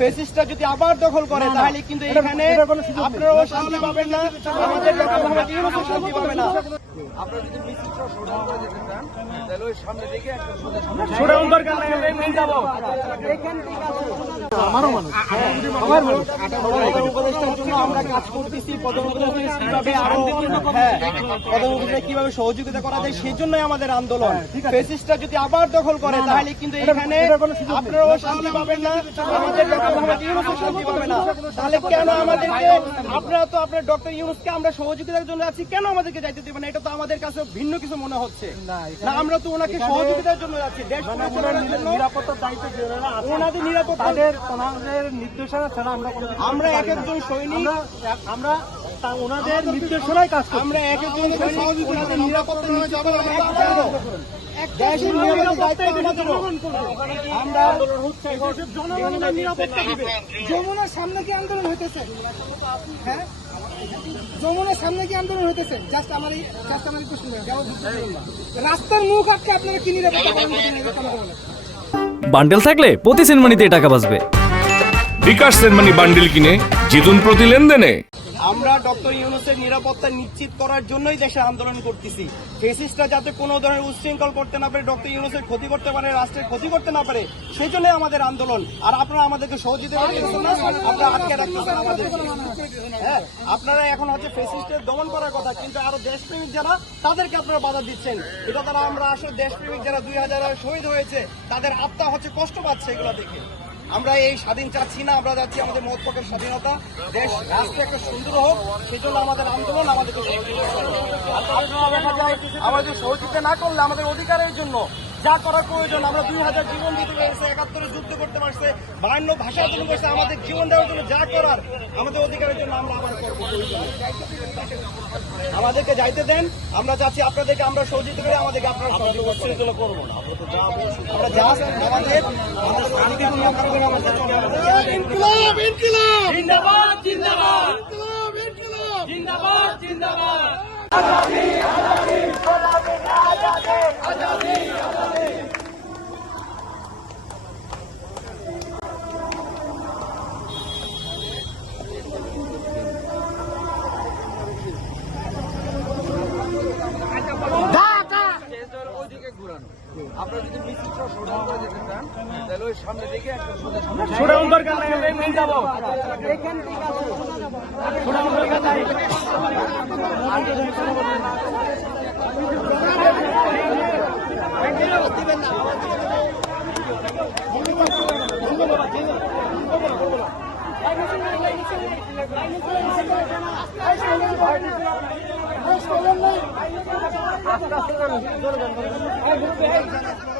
ফেসিস্টরা যদি আবার দখল করে তাহলে কিন্তু এখানে আপনারাও শান্তি পাবেন না, আমাদের ডক্টর মোহাম্মদ ইউনূসও শান্তি পাবে না। আপনারা যদি মিছিলটা শোডাউন করে যেতে চান তাহলে ওই সামনে দিকে একটা শোডাউন দরকার নাই, আমরা এমনি যাব। আমারও মানুষ, আমার মানুষ। পদোন্নতির জন্য আমরা কাজ করতেছি, পদোন্নতি কিভাবে আরো পদোন্নতিতে কিভাবে সহযোগিতা করা যায় সেজন্যই আমাদের আন্দোলন। ফেসিস্টরা যদি আবার দখল করে তাহলে কিন্তু এখানে আপনারাও শান্তি পাবেন না, আমাদের ডক্টর মোহাম্মদ ইউনূসও শান্তি পাবে না। তাহলে কেন আমাদেরকে, আপনারা তো আপনার ডক্টর ইউনূসকে আমরা সহযোগিতার জন্য আছি, কেন আমাদেরকে যাইতে দিবেন? এটা তো আমাদের কাছে ভিন্ন কিছু মনে হচ্ছে না। আমরা তো ওনাকে সহযোগিতার জন্য যাচ্ছি, দেশ নিরাপত্তার দায়িত্ব, ওনাদের নিরাপত্তা, ওনাদের নির্দেশনা ছাড়া আমরা এক একজন সৈনিক, আমরা ওনাদের নির্দেশনায় কাজ করি। আমরা এক একজন সৈনিক ওনাদের নিরাপত্তা নিয়ে যাবো, দেশের নিরাপত্তায় আমরা জনগণের নিরাপত্তা দিবে। যমুনার সামনে কি আন্দোলন হইতেছে? হ্যাঁ, যমুনার সামনে কি আন্দোলন হইতেছে? জাস্ট আমার প্রশ্ন, রাস্তার মুখ আটকে আপনারা কি নিরাপত্তা করেন? বান্ডেল থাকলে প্রতি সেনমানিতে টাকা বাঁচবে। বিকাশ সেনমানি বান্ডেল কিনে জিতুন প্রতি লেনদেনে। আমরা ডক্টর ইউনূসের নিরাপত্তা নিশ্চিত করার জন্যই দেশে আন্দোলন করতেছি। ফেসিস্টরা যাতে কোনো ধরনের উচ্ছৃঙ্খল করতে না পারে, ডক্টর ইউনূসের ক্ষতি করতে পারে, রাষ্ট্রের ক্ষতি করতে না পারে, সেই জন্যই আমাদের আন্দোলন। আর আপনারা আমাদেরকে সহযোগিতা করতেছেন না, আপনারা আটকে রাখতেছেন আমাদেরকে। হ্যাঁ, আপনারা এখন হচ্ছে ফেসিস্টের দমন করার কথা, কিন্তু আরো দেশপ্রেমিক যারা তাদেরকে আপনারা বাধা দিচ্ছেন। এটা তারা আমরা আসলে দেশপ্রেমিক যারা 2000 শহীদ হয়েছে তাদের আত্মা হচ্ছে কষ্ট পাচ্ছে এগুলো দেখে। আমরা এই স্বাধীন চাচ্ছি না, আমরা যাচ্ছি আমাদের মত পক্ষের স্বাধীনতা, দেশ রাষ্ট্র একটা সুন্দর হোক, সেজন্য আমাদের আন্দোলন। আমাদেরকে দেখা যায় আমাদের সহযোগিতা না করলে আমাদের অধিকারের জন্য যা করার প্রয়োজন, আমরা 2000 জীবন দিতে পেরেছে, 71 যুদ্ধ করতে পারছে, 52 ভাষা আন্দোলন করছে, আমাদের জীবন দেওয়ার জন্য যা করার আমাদের অধিকারের জন্য আমরা আবার করবো। আমাদেরকে যাইতে দেন, আমরা যাচ্ছি আপনাদেরকে, আমরা সহযোগিতা করে আমাদেরকে আপনারা সহযোগিতা করবো না। আমরা যা আমাদের ইনকিলাব ইনকিলাব জিন্দাবাদ জিন্দাবাদ ইনকিলাব ইনকিলাব জিন্দাবাদ জিন্দাবাদ। ওইদিকে ঘুরান। আপনারা যদি মিছিলটা শোডাউন করে যেতে চান তাহলে ওই সামনে দিকে একটা শোডাউন দরকার নাই, আমরা এমনি যাব। শোডাউন দরকার নাই। Let's go.